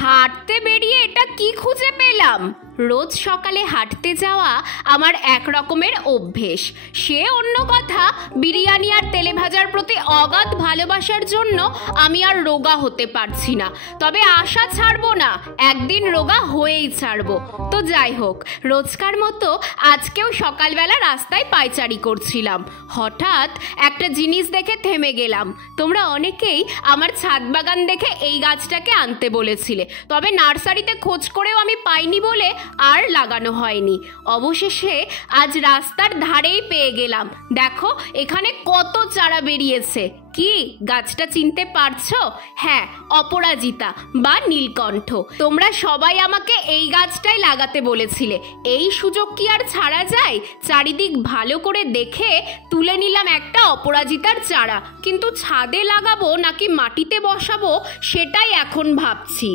হাঁটতে বেরিয়ে এটা কি খুঁজে পেলাম? রোজ সকালে হাঁটতে যাওয়া আমার এক রকমের অভ্যেস। সে অন্য কথা, বিরিয়ানি আর তেলে ভাজার প্রতি অগাধ ভালোবাসার জন্য আমি আর রোগা হতে পারছি না। তবে আশা ছাড়বো না, একদিন রোগা হয়েই ছাড়বো। তো যাই হোক, রোজকার মতো আজকেও সকালবেলা রাস্তায় পায়চারি করছিলাম। হঠাৎ একটা জিনিস দেখে থেমে গেলাম। তোমরা অনেকেই আমার ছাদ বাগান দেখে এই গাছটাকে আনতে বলেছিলে, তবে নার্সারিতে খোঁজ করেও আমি পাইনি বলে আর লাগানো হয়নি। অবশেষে আজ রাস্তার ধারেই পেয়ে গেলাম। দেখো এখানে কত চারা বেরিয়েছে। কি গাছটা চিনতে পারছো? হ্যাঁ, অপরাজিতা বা নীলকণ্ঠ। তোমরা সবাই আমাকে এই গাছটাই লাগাতে বলেছিলে। এই সুযোগ কি আর ছাড়া যায়? চারিদিক ভালো করে দেখে তুলে নিলাম একটা অপরাজিতার চারা, কিন্তু ছাদে লাগাবো নাকি মাটিতে বসাবো সেটাই এখন ভাবছি।